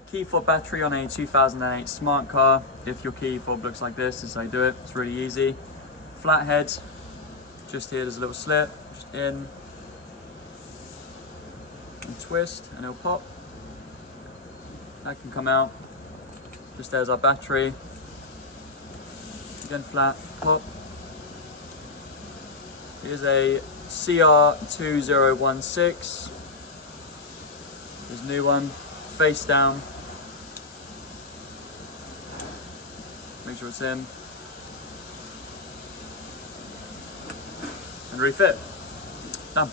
Key fob battery on a 2008 smart car. If your key fob looks like this is how you do it. It's really easy. Flathead, just here there's a little slit, just in, and twist, and it'll pop. That can come out. Just there's our battery. Again, flat, pop. Here's a CR2016. There's a new one, face down. Make sure it's in. And refit. Done.